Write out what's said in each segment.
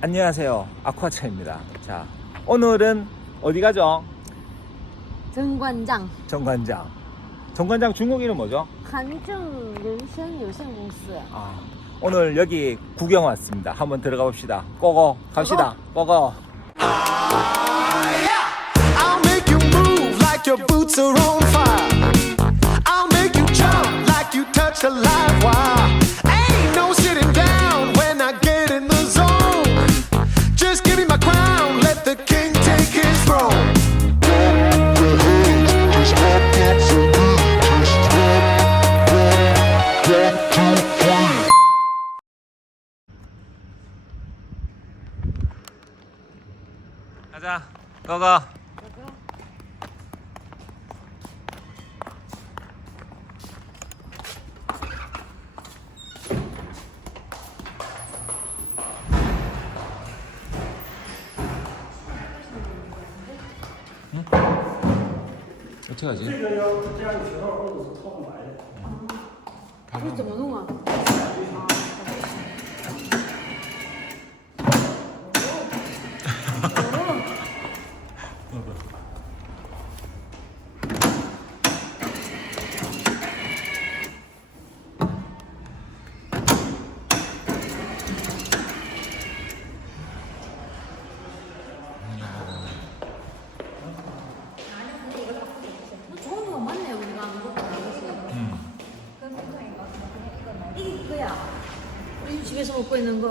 안녕하세요 아쿠아차입니다 자 오늘은 어디 가죠? 정관장 정관장 정관장 중국 이름 뭐죠? 한정인생유限공스 아, 오늘 여기 구경 왔습니다 한번 들어가 봅시다 고고 갑시다 고고 I'll make you move like your boots are on fire. I'll make you jump like you touch a live wire. 가자. 고고. 응? 어떻게 하지? 这怎么弄啊？ 좋은 먹고 있는 거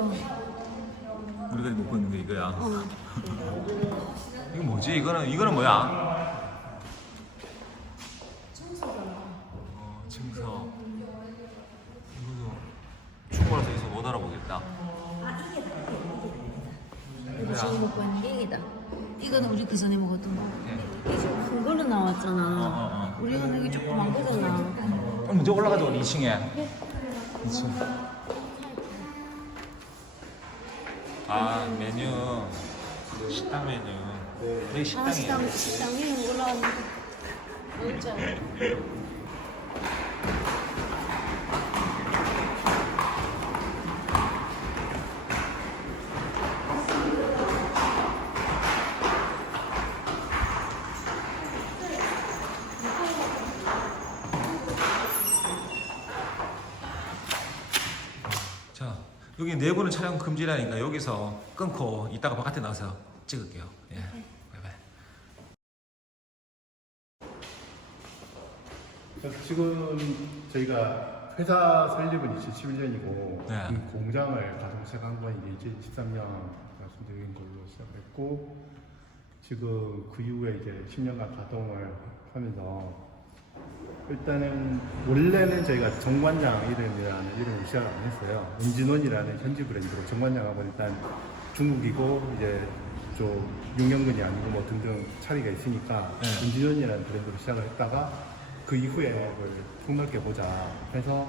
우리가 먹고 있는 게 이거야. 어. 이거 뭐지? 이거는 이거는 뭐야? 어, 증서. 이거도 중국어라서 여기서 못 알아보겠다. 우리 지금 먹고 있는 게 이게다 이거는 우리 그 전에 먹었던 거 네. 이게 좀큰 걸로 나왔잖아 어, 어. 우리가 이게 조그만 거잖아 그럼 이제 올라가자 우리 2층에. 2층. 아 메뉴 식당 메뉴. 여기 아 식당이야. 식당 식당 이름 올라왔는데 진짜 자 여기 내부는 촬영 금지라니까 여기서 끊고 이따가 바깥에 나가서 찍을게요. 예. 바이바이. 그래서 지금 저희가 회사 설립은 2011년이고 네. 이 공장을 가동 시작한 건 이제 2013년 말씀드린 걸로 시작했고 지금 그 이후에 이제 10년간 가동을 하면서 일단은 원래는 저희가 정관장 이름이라는 이름을 시작을 안 했어요. 은진원이라는 현지 브랜드로 정관장하고 일단 중국이고 이제 좀 용영근이 아니고 뭐 등등 차이가 있으니까 네. 은진원이라는 브랜드로 시작을 했다가 그 이후에 그걸 폭넓게 보자 해서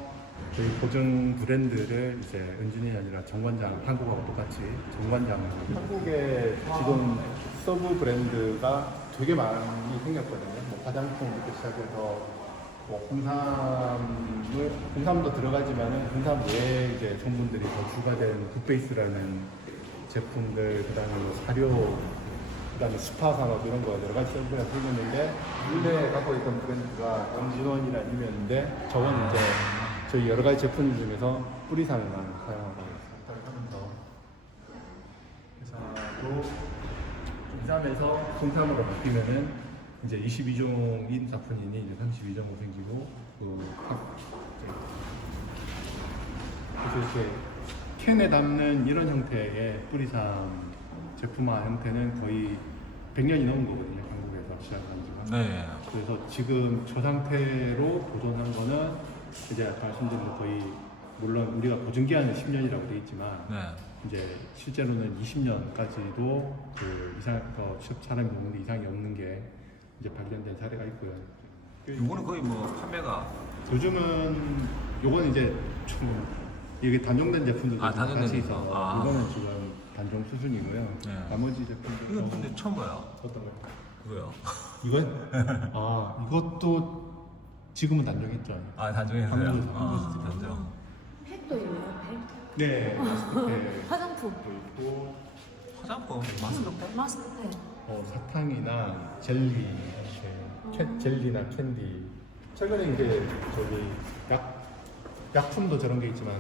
저희 보증 브랜드를 이제 은진이 아니라 정관장 한국하고 똑같이 정관장을 한국에 지금 서브 브랜드가 되게 많이 생겼거든요. 뭐 화장품부터 시작해서 뭐 홍삼을 홍삼도 들어가지만은 홍삼 외에 이제 성분들이 더 추가된 굿베이스라는 제품들 그다음에 뭐 사료 그다음에 스파 산업 이런 거 여러 가지 서비스가 생겼는데 원래 갖고 있던 브랜드가 엄진원이라는 이름이었는데 저건 이제 저희 여러 가지 제품 중에서 뿌리산을 사용하고 있습니다. 하면서 회사도 인삼에서 홍삼으로 바뀌면은 이제 22종인 사포닌이 이제 32종으로 생기고 그 각- 그래서 이렇게 캔에 담는 이런 형태의 뿌리삼 제품화 형태는 거의 100년이 넘은 거거든요. 한국에서 시작한 지가. 네. 그래서 지금 저 상태로 보존한 거는 이제 아까 말씀드린 거 거의 물론 우리가 보증기한은 10년이라고 돼 있지만 네. 이제 실제로는 20년까지도 그 이상 어, 사람이 먹는데 이상이 없는 게 이제 발견된 사례가 있고요. 이거는 거의 뭐 판매가 요즘은 요거는 이제 좀 이게 단종된 제품들도 아, 단종된 같이 제품. 있어서 아. 이거는 지금 단종 수준이고요. 네. 나머지 제품들 이건 근데 처음 봐요. 어떤 거요? 그거요. 이건 아 이것도 지금은 단종했죠. 아 단종했어요. 한국에서, 아, 한국에서 단종. 팩도 있네요 팩 네. 네. 화장품 있고 짬뽕 맛있겠다. 맛있대. 어, 사탕이나 젤리 이렇게 캐- 젤리나 캔디. 최근에 이제 저기 약 약품도 저런 게 있지만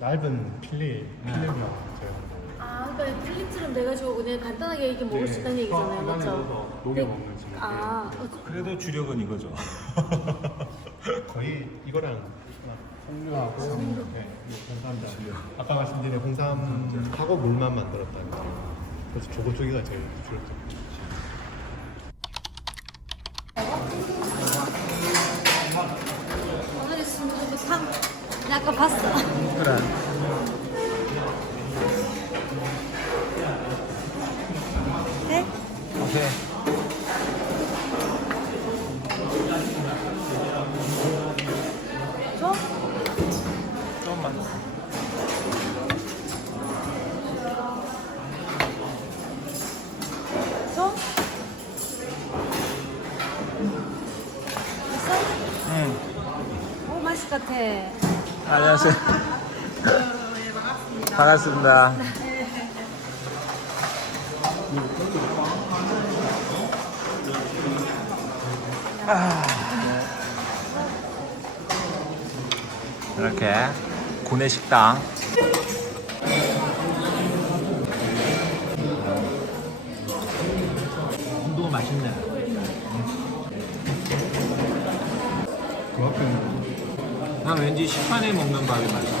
얇은 필름 필름형 제가 뭐 아, 그러니까 필립처럼 돼가지고 그냥 간단하게 이렇게 먹을 수 있다는 얘기잖아요? 넣어서 녹여 먹는 지금. 아, 어, 그래도 주력은 이거죠. 거의 이거랑 석류하고 네, 이거 홍삼장 아까 말씀드린 홍삼하고 물만 만들었다는 거 그래서 저거 저기가 제일 주력적 오늘의 순두부탕. 나 아까 봤어. 그래. 네? 오케이. 안녕하세요. 반갑습니다. 아. 이렇게 구내 식당. 운동 맛있네. 그 앞에 난 왠지 식판에 먹는 밥이 맛있어.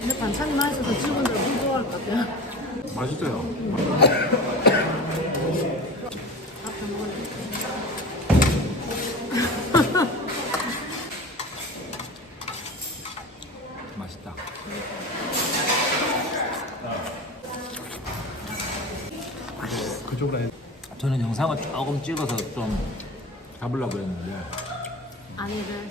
근데 반찬이 맛있어서 직원들 너무 좋아할 것 같아요. 맛있어요. 먹을래. 맛있다. 그쪽으로. 저는 영상을 조금 찍어서 좀 잡으려고 했는데. 아니를